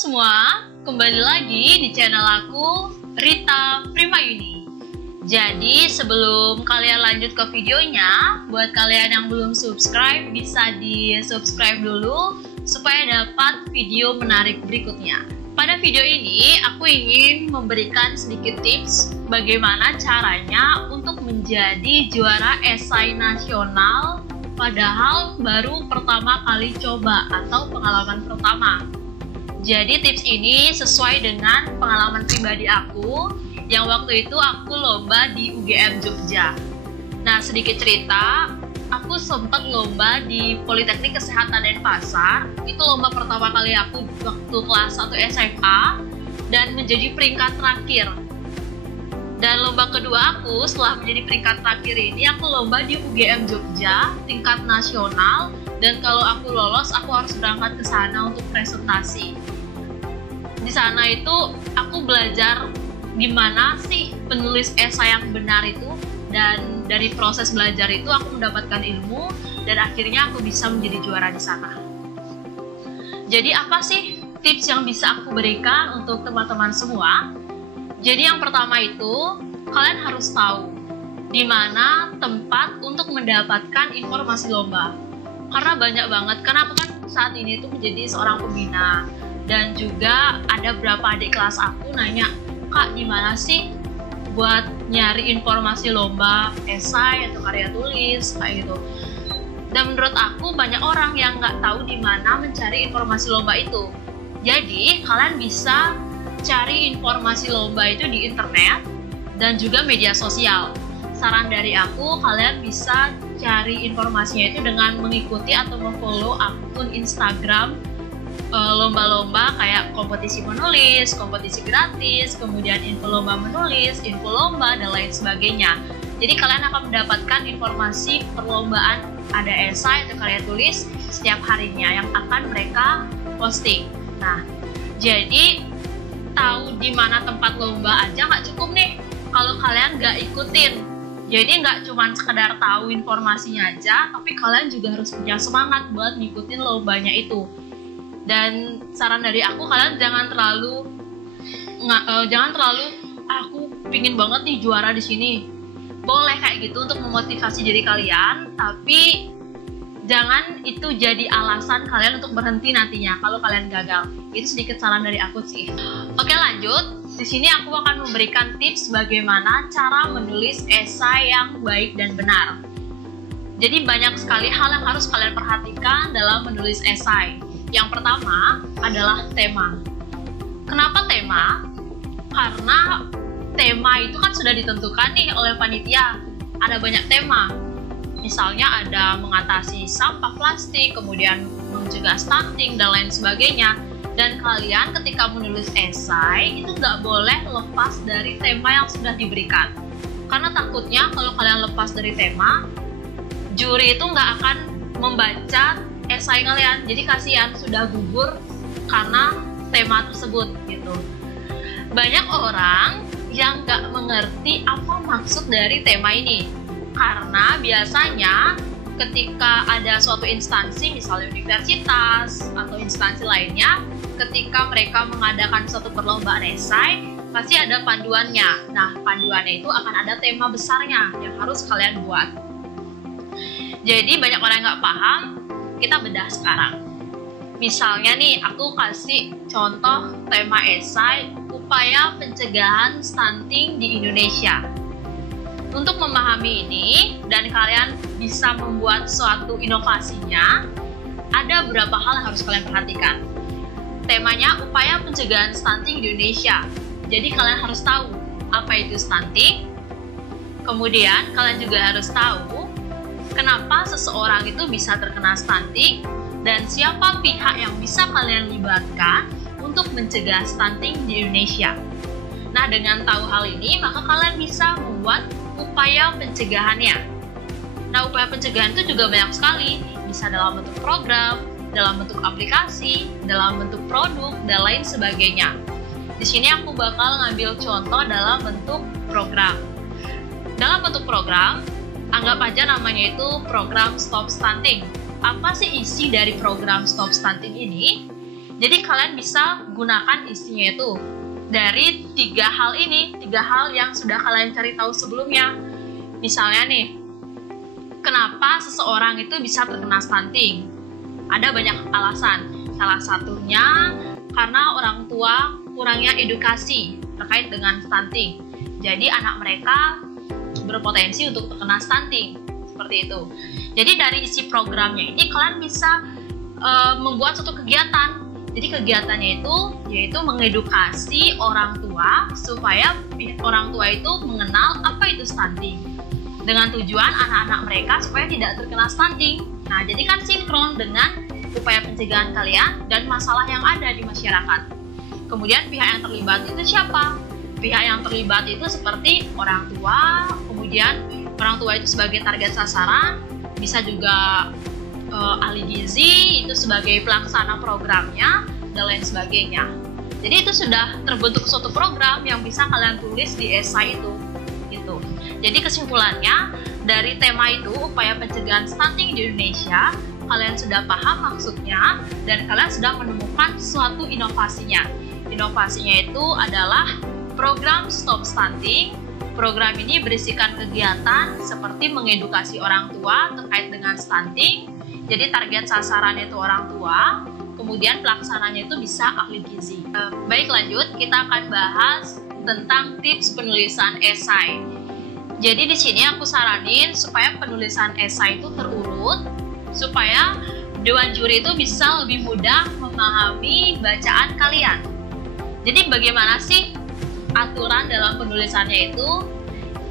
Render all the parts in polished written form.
semua, kembali lagi di channel aku, Rita Primayuni. Jadi sebelum kalian lanjut ke videonya, buat kalian yang belum subscribe bisa di subscribe dulu supaya dapat video menarik berikutnya. Pada video ini aku ingin memberikan sedikit tips bagaimana caranya untuk menjadi juara esai nasional padahal baru pertama kali coba atau pengalaman pertama. Jadi tips ini sesuai dengan pengalaman pribadi aku yang waktu itu aku lomba di UGM Jogja. Nah, sedikit cerita, aku sempat lomba di Politeknik Kesehatan Denpasar. Itu lomba pertama kali aku waktu kelas 1 SMA dan menjadi peringkat terakhir. Dan lomba kedua aku setelah menjadi peringkat terakhir ini, aku lomba di UGM Jogja tingkat nasional. Dan kalau aku lolos, aku harus berangkat ke sana untuk presentasi. Di sana itu aku belajar gimana sih penulis esai yang benar itu, dan dari proses belajar itu aku mendapatkan ilmu dan akhirnya aku bisa menjadi juara di sana. Jadi apa sih tips yang bisa aku berikan untuk teman-teman semua? Jadi yang pertama itu, kalian harus tahu di mana tempat untuk mendapatkan informasi lomba. Karena banyak banget, karena aku kan saat ini tuh menjadi seorang pembina, dan juga ada beberapa adik kelas aku nanya, "Kak, gimana sih buat nyari informasi lomba esai atau karya tulis kayak gitu?" Dan menurut aku banyak orang yang nggak tahu di mana mencari informasi lomba itu. Jadi kalian bisa cari informasi lomba itu di internet dan juga media sosial. Saran dari aku, kalian bisa cari informasinya itu dengan mengikuti atau memfollow akun Instagram lomba-lomba kayak kompetisi menulis, kompetisi gratis, kemudian info lomba menulis, info lomba, dan lain sebagainya. Jadi kalian akan mendapatkan informasi perlombaan ada esai atau karya tulis setiap harinya yang akan mereka posting. Nah, jadi tahu di mana tempat lomba aja nggak cukup nih kalau kalian nggak ikutin. Jadi nggak cuma sekedar tahu informasinya aja, tapi kalian juga harus punya semangat buat ngikutin lombanya itu. Dan saran dari aku, kalian jangan terlalu aku pingin banget nih juara di sini. Boleh kayak gitu untuk memotivasi diri kalian, tapi jangan itu jadi alasan kalian untuk berhenti nantinya kalau kalian gagal. Itu sedikit saran dari aku sih. Oke, lanjut. Di sini aku akan memberikan tips bagaimana cara menulis esai yang baik dan benar. Jadi banyak sekali hal yang harus kalian perhatikan dalam menulis esai. Yang pertama adalah tema. Kenapa tema? Karena tema itu kan sudah ditentukan nih oleh panitia. Ada banyak tema. Misalnya ada mengatasi sampah plastik, kemudian mencegah stunting, dan lain sebagainya. Dan kalian ketika menulis esai itu nggak boleh lepas dari tema yang sudah diberikan. Karena takutnya kalau kalian lepas dari tema, juri itu nggak akan membaca esai kalian. Jadi kasihan, sudah gugur karena tema tersebut gitu. Banyak orang yang nggak mengerti apa maksud dari tema ini. Karena biasanya ketika ada suatu instansi, misalnya universitas atau instansi lainnya, ketika mereka mengadakan suatu perlombaan esai, pasti ada panduannya. Nah, panduannya itu akan ada tema besarnya yang harus kalian buat. Jadi banyak orang yang nggak paham, kita bedah sekarang. Misalnya nih, aku kasih contoh tema esai, upaya pencegahan stunting di Indonesia. Untuk memahami ini dan kalian bisa membuat suatu inovasinya, ada beberapa hal yang harus kalian perhatikan. Temanya upaya pencegahan stunting di Indonesia. Jadi kalian harus tahu apa itu stunting. Kemudian kalian juga harus tahu kenapa seseorang itu bisa terkena stunting dan siapa pihak yang bisa kalian libatkan untuk mencegah stunting di Indonesia. Nah, dengan tahu hal ini, maka kalian bisa membuat upaya pencegahannya. Nah, upaya pencegahan itu juga banyak sekali. Bisa dalam bentuk program, dalam bentuk aplikasi, dalam bentuk produk, dan lain sebagainya. Di sini aku bakal ngambil contoh dalam bentuk program. Dalam bentuk program, anggap aja namanya itu program Stop Stunting. Apa sih isi dari program Stop Stunting ini? Jadi kalian bisa gunakan isinya itu dari 3 hal ini, 3 hal yang sudah kalian cari tahu sebelumnya. Misalnya nih, kenapa seseorang itu bisa terkena stunting? Ada banyak alasan. Salah satunya karena orang tua kurangnya edukasi terkait dengan stunting. Jadi anak mereka berpotensi untuk terkena stunting, seperti itu. Jadi dari isi programnya ini kalian bisa membuat suatu kegiatan. Jadi kegiatannya itu yaitu mengedukasi orang tua supaya orang tua itu mengenal apa itu stunting, dengan tujuan anak-anak mereka supaya tidak terkena stunting. Nah, jadi kan sinkron dengan upaya pencegahan kalian dan masalah yang ada di masyarakat. Kemudian pihak yang terlibat itu siapa? Pihak yang terlibat itu seperti orang tua, kemudian orang tua itu sebagai target sasaran, bisa juga ahli gizi itu sebagai pelaksana programnya, dan lain sebagainya. Jadi itu sudah terbentuk suatu program yang bisa kalian tulis di esai itu gitu. Jadi kesimpulannya dari tema itu, upaya pencegahan stunting di Indonesia, kalian sudah paham maksudnya dan kalian sudah menemukan suatu inovasinya. Inovasinya itu adalah program Stop Stunting. Program ini berisikan kegiatan seperti mengedukasi orang tua terkait dengan stunting. Jadi target sasarannya itu orang tua, kemudian pelaksananya itu bisa ahli gizi. Baik, lanjut, kita akan bahas tentang tips penulisan esai. Jadi di sini aku saranin supaya penulisan esai itu terurut, supaya dewan juri itu bisa lebih mudah memahami bacaan kalian. Jadi bagaimana sih aturan dalam penulisannya itu?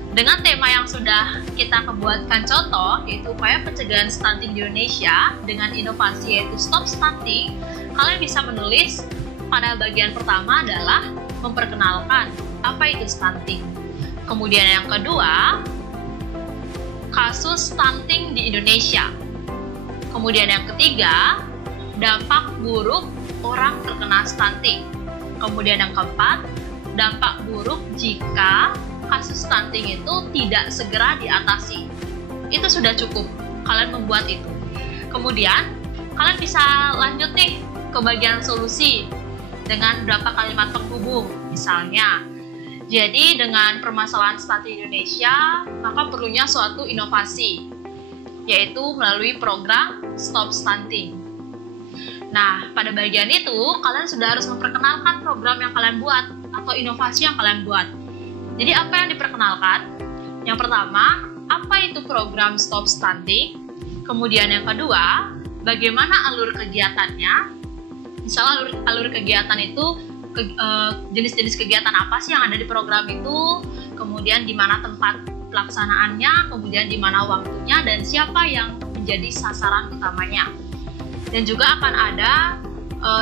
Dengan tema yang sudah kita buatkan contoh, yaitu upaya pencegahan stunting di Indonesia dengan inovasi yaitu Stop Stunting, kalian bisa menulis pada bagian pertama adalah memperkenalkan apa itu stunting. Kemudian yang kedua, kasus stunting di Indonesia. Kemudian yang ketiga, dampak buruk orang terkena stunting. Kemudian yang keempat, dampak buruk jika kasus stunting itu tidak segera diatasi. Itu sudah cukup, kalian membuat itu. Kemudian, kalian bisa lanjut nih ke bagian solusi dengan beberapa kalimat penghubung. Misalnya, jadi dengan permasalahan stunting di Indonesia, maka perlunya suatu inovasi, yaitu melalui program Stop Stunting. Nah, pada bagian itu, kalian sudah harus memperkenalkan program yang kalian buat atau inovasi yang kalian buat. Jadi apa yang diperkenalkan? Yang pertama, apa itu program Stop Stunting? Kemudian yang kedua, bagaimana alur kegiatannya? Misalnya alur kegiatan itu, jenis-jenis kegiatan apa sih yang ada di program itu? Kemudian di mana tempat pelaksanaannya? Kemudian di mana waktunya? Dan siapa yang menjadi sasaran utamanya? Dan juga akan ada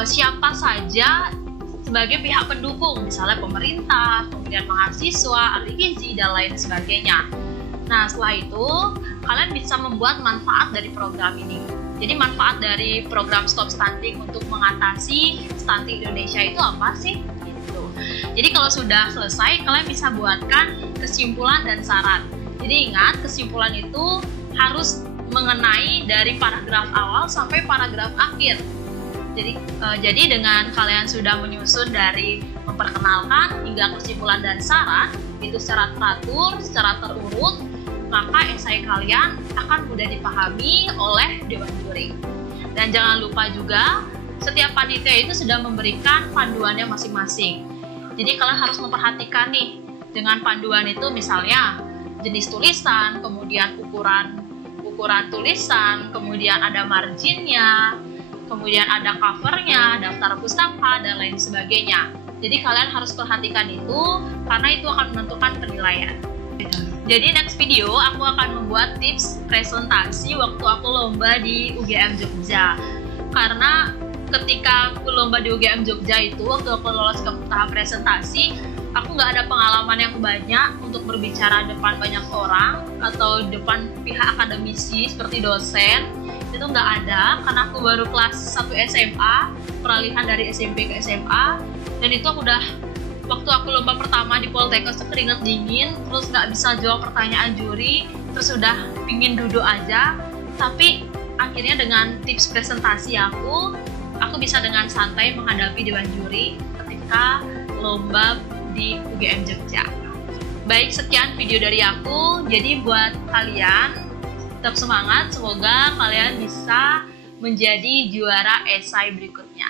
siapa saja sebagai pihak pendukung, misalnya pemerintah, kemudian mahasiswa, ahli gizi, dan lain sebagainya. Nah, setelah itu, kalian bisa membuat manfaat dari program ini. Jadi, manfaat dari program Stop Stunting untuk mengatasi stunting Indonesia itu apa sih? Gitu. Jadi, kalau sudah selesai, kalian bisa buatkan kesimpulan dan saran. Jadi, ingat, kesimpulan itu harus mengenai dari paragraf awal sampai paragraf akhir. Jadi dengan kalian sudah menyusun dari memperkenalkan hingga kesimpulan dan saran, itu secara teratur, secara terurut, maka esai kalian akan mudah dipahami oleh dewan juri. Dan jangan lupa juga, setiap panitia itu sudah memberikan panduannya masing-masing. Jadi kalian harus memperhatikan nih, dengan panduan itu misalnya jenis tulisan, kemudian ukuran tulisan, kemudian ada marginnya, kemudian ada covernya, daftar pustaka, dan lain sebagainya. Jadi kalian harus perhatikan itu, karena itu akan menentukan penilaian. Jadi next video aku akan membuat tips presentasi waktu aku lomba di UGM Jogja. Karena ketika aku lomba di UGM Jogja itu, waktu aku lolos ke tahap presentasi, aku nggak ada pengalaman yang banyak untuk berbicara depan banyak orang atau depan pihak akademisi seperti dosen. Itu nggak ada, karena aku baru kelas 1 SMA, peralihan dari SMP ke SMA, dan itu aku udah, waktu aku lomba pertama di Poltekkes tuh keringet dingin, terus nggak bisa jawab pertanyaan juri, terus udah pingin duduk aja. Tapi akhirnya dengan tips presentasi aku aku bisa dengan santai menghadapi dewan juri ketika lomba di UGM Jogja. Baik, sekian video dari aku. Jadi buat kalian tetap semangat, semoga kalian bisa menjadi juara esai berikutnya.